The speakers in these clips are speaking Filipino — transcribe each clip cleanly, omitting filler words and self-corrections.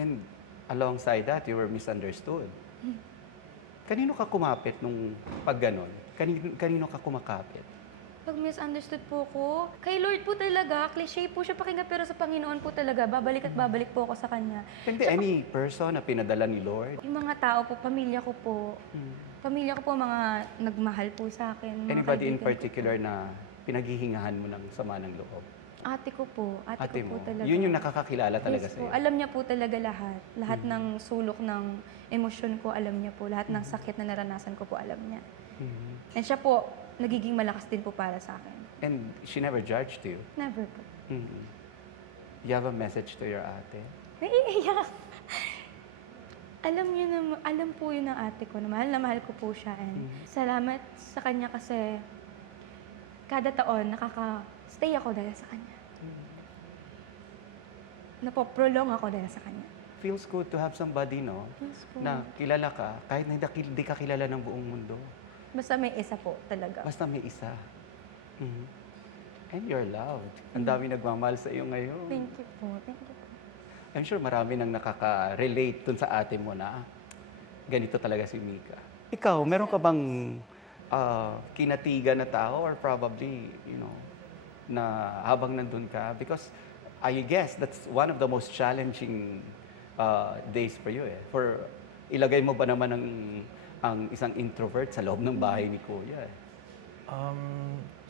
And alongside that, you were misunderstood. Kanino ka kumapit nung pag ganon? Kanino ka kumakapit? Pag misunderstood po ko, kay Lord po talaga, cliché po siya pakinggan, pero sa Panginoon po talaga, babalik at babalik po ako sa Kanya. Hindi, any person na pinadala ni Lord? Yung mga tao po, pamilya ko po, mga nagmahal po sa akin, mga Anybody in kaibigan particular na pinaghihingahan mo ng sama ng loob? Ate ko po, Ate ko po mo? talaga. Yun yung nakakakilala talaga Yes sa'yo? po, alam niya po talaga lahat. Lahat ng sulok ng emosyon ko, alam niya po. Lahat ng sakit na naranasan ko po, alam niya. And siya po, nagiging malakas din po para sa akin. And she never judged you? Never po. You have a message to your ate? Naiiyak. Alam po yun ng ate ko na mahal ko po siya. And salamat sa kanya kasi kada taon nakaka-stay ako dahil sa kanya. Napoprolong ako dahil sa kanya. Feels good to have somebody, no? Yes po. Na kilala ka, kahit na hindi ka kilala ng buong mundo. Basta may isa po talaga. Basta may isa. And you're loved. Ang dami nagmamahal sa iyo ngayon. Thank you po. Thank you po. I'm sure marami nang nakaka-relate dun sa ate mo na ganito talaga si Mika. Ikaw, meron ka bang kinatigan na tao or probably, na habang nandun ka? Because I guess that's one of the most challenging days for you eh. For ilagay mo ba naman ang isang introvert sa loob ng bahay ni Kuya eh?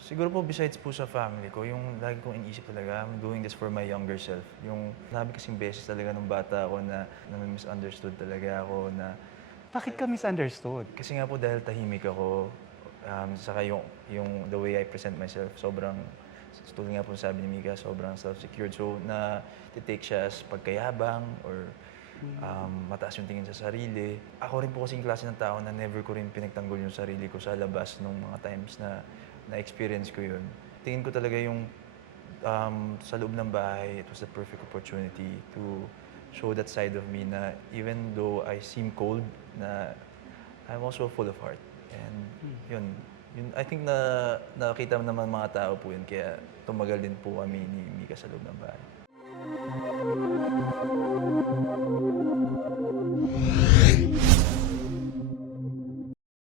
Siguro po besides po sa family ko, yung lagi kong iniisip talaga, I'm doing this for my younger self. Yung dami kasing beses talaga nung bata ako na misunderstood talaga ako na... Bakit ka misunderstood? Kasi nga po dahil tahimik ako, saka yung the way I present myself, sobrang, tulad nga po sabi ni Mika, sobrang self-secured. So na-take siya as pagkayabang or mataas yung tingin sa sarili. Ako rin po kasing klase ng tao na never ko rin pinagtanggol yung sarili ko sa labas nung mga times na na-experience ko yun. Tingin ko talaga yung sa loob ng bahay, it was the perfect opportunity to show that side of me na even though I seem cold, na I'm also full of heart. And yun I think na nakita naman mga tao po yun, kaya tumagal din po kami ni Mika sa loob ng bahay.